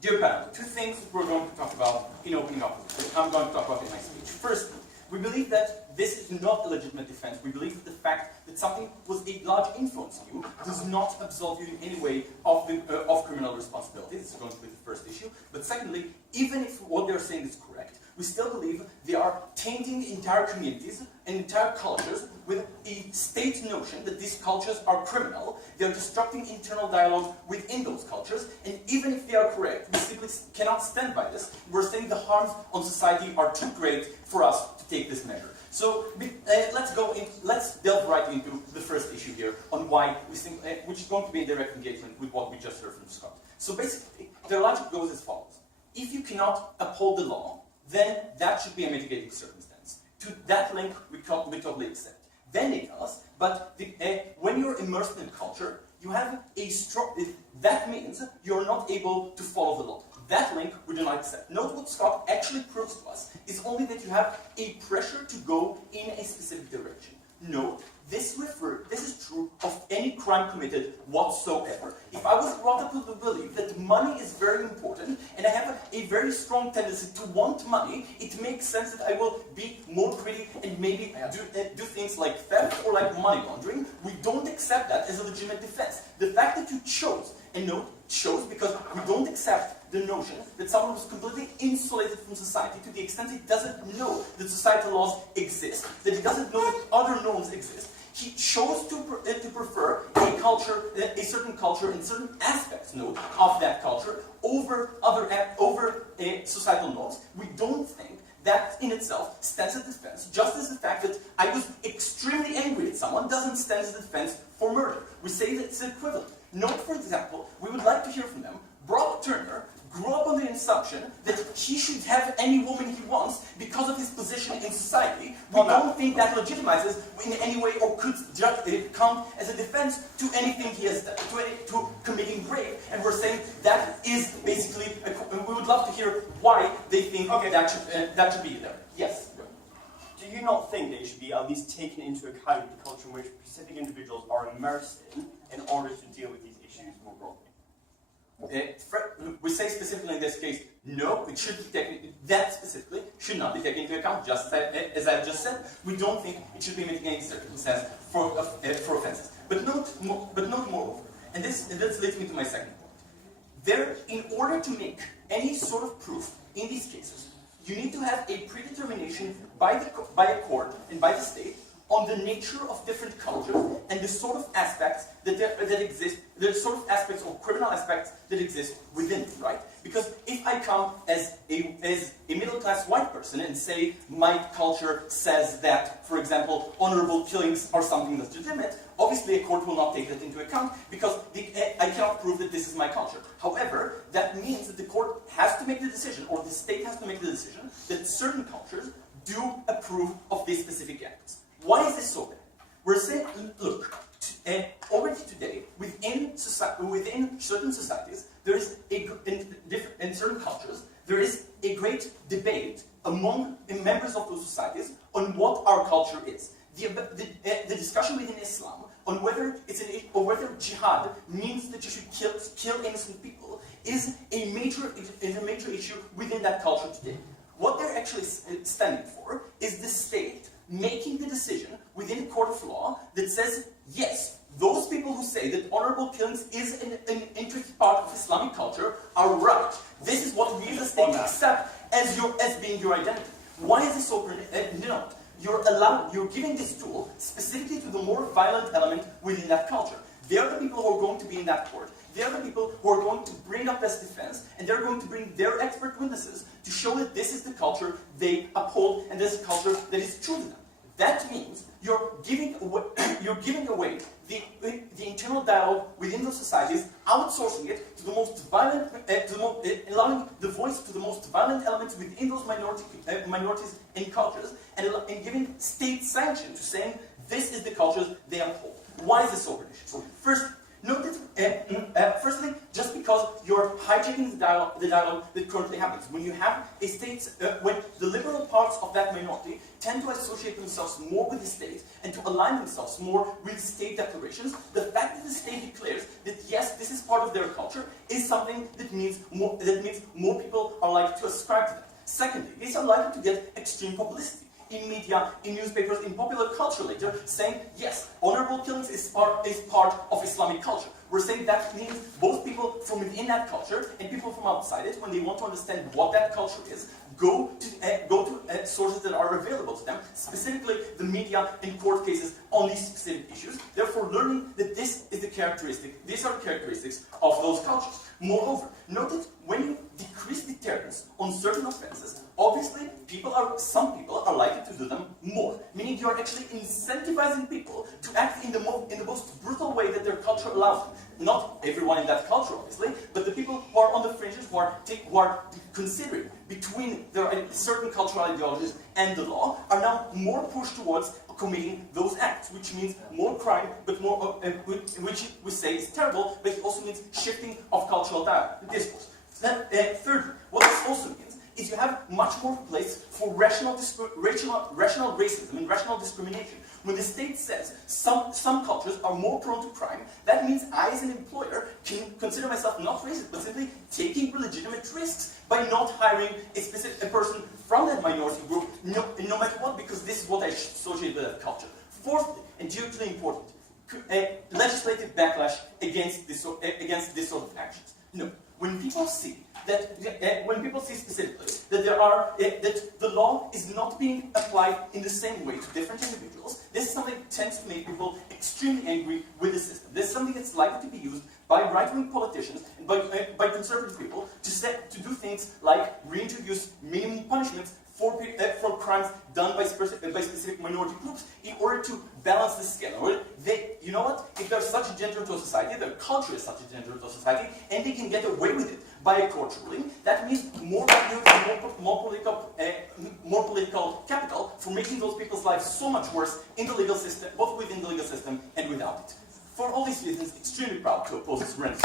dear panel, two things that we're going to talk about in opening up. I'm going to talk about in my speech. First, we believe that this is not a legitimate defense. We believe that the fact that something was a large influence on you does not absolve you in any way of criminal responsibility. This is going to be the first issue. But secondly, even if what they're saying is correct, we still believe they are tainting entire communities and entire cultures with a state notion that these cultures are criminal. They're disrupting internal dialogue within those cultures, and even if they are correct, we simply cannot stand by this. We're saying the harms on society are too great for us to take this measure. So let's delve right into the first issue here on why we think, which is going to be in direct engagement with what we just heard from Scott. So basically, their logic goes as follows: if you cannot uphold the law, then that should be a mitigating circumstance. To that link, we totally accept. Then it does, but when you're immersed in culture, you have a strong. That means you're not able to follow the law. That link we do not accept. Note what Scott actually proves to us is only that you have a pressure to go in a specific direction. Note, this is true of any crime committed whatsoever. If I was brought up with the belief that money is very important, and I have a very strong tendency to want money, it makes sense that I will be more greedy and maybe do things like theft or like money laundering. We don't accept that as a legitimate defense. The fact that you chose, and note, chose because we don't accept the notion that someone was completely insulated from society to the extent he doesn't know that societal laws exist, that he doesn't know that other norms exist. He chose to prefer a culture, a certain culture, and certain aspects, note, of that culture over societal norms. We don't think that in itself stands as defense, just as the fact that I was extremely angry at someone doesn't stand as defense for murder. We say that it's equivalent. Note, for example, we would like to hear from them. Brock Turner grew up on the assumption that he should have any woman he wants because of his position in society. We don't think that legitimizes in any way or could count as a defense to anything he has done, to committing rape. And we're saying that is basically, we would love to hear why they think that should be there. Yes? Do you not think that it should be at least taken into account the culture in which specific individuals are immersed in order to deal with these issues more broadly? We say specifically in this case, no, it should be taken, that specifically should not be taken into account, just as I've just said. We don't think it should be mitigating circumstance for offenses. But note moreover, and this leads me to my second point. In order to make any sort of proof in these cases, you need to have a predetermination by a court and by the state on the nature of different cultures and the sort of aspects that exist, the sort of aspects or criminal aspects that exist within it, right? Because if I come as a middle-class white person and say my culture says that, for example, honorable killings are something that's legitimate, obviously a court will not take that into account because I cannot prove that this is my culture. However, that means that the court has to make the decision, or the state has to make the decision, that certain cultures do approve of these specific acts. Why is this so bad? We're saying, look, already today, within certain societies, there is in certain cultures, there is a great debate among members of those societies on what our culture is. The discussion within Islam on whether jihad means that you should kill innocent people is a major issue within that culture today. What they're actually standing for is the state making the decision within a court of law that says, yes, those people who say that honorable killings is an intricate part of Islamic culture are right. This is what we as a state accept as being your identity. Why is this so no? You're giving this tool specifically to the more violent element within that culture. They are the people who are going to be in that court. They are the people who are going to bring up this defense, and they're going to bring their expert witnesses to show that this is the culture they uphold, and this is a culture that is true to them. That means you're giving away the internal dialogue within those societies, outsourcing it to the most violent, allowing the voice to the most violent elements within those minorities and cultures, and giving state sanction to saying this is the cultures they uphold. Why is this so pernicious? First, note that, firstly, just because you're hijacking the dialogue that currently happens. When you have a state, when the liberal parts of that minority tend to associate themselves more with the state and to align themselves more with state declarations, the fact that the state declares that yes, this is part of their culture is something that means more people are likely to ascribe to them. Secondly, these are likely to get extreme publicity in media, in newspapers, in popular culture later, saying, yes, honorable killings is part of Islamic culture. We're saying that means both people from within that culture and people from outside it, when they want to understand what that culture is, go to sources that are available to them, specifically the media and court cases on these specific issues, therefore learning that these are the characteristics of those cultures. Moreover, note that when you decrease deterrence on certain offenses, obviously some people are likely to do them more, meaning you are actually incentivizing people to act in the most brutal way that their culture allows them. Not everyone in that culture, obviously, but the people who are on the fringes, who are considering between their certain cultural ideologies and the law, are now more pushed towards committing those acts, which means more crime, but which we say is terrible, but it also means shifting of cultural discourse. Thirdly, what this also means is you have much more place for rational racism and rational discrimination. When the state says some cultures are more prone to crime, that means I, as an employer, can consider myself not racist, but simply taking legitimate risks by not hiring a person from that minority group, no matter what, because this is what I associate with that culture. Fourthly, and hugely important, legislative backlash against this sort of actions. No. When people see specifically that the law is not being applied in the same way to different individuals, this is something that tends to make people extremely angry with the system. This is something that's likely to be used by right-wing politicians and by conservative people to do things like reintroduce minimum punishments for crimes done by specific minority groups in order to balance the scale. You know what? If they're such a gender to a society, their culture is such a gender to a society, and they can get away with it by a court ruling, that means more revenue and more political capital for making those people's lives so much worse in the legal system, both within the legal system and without it. For all these reasons, extremely proud to oppose this surrender.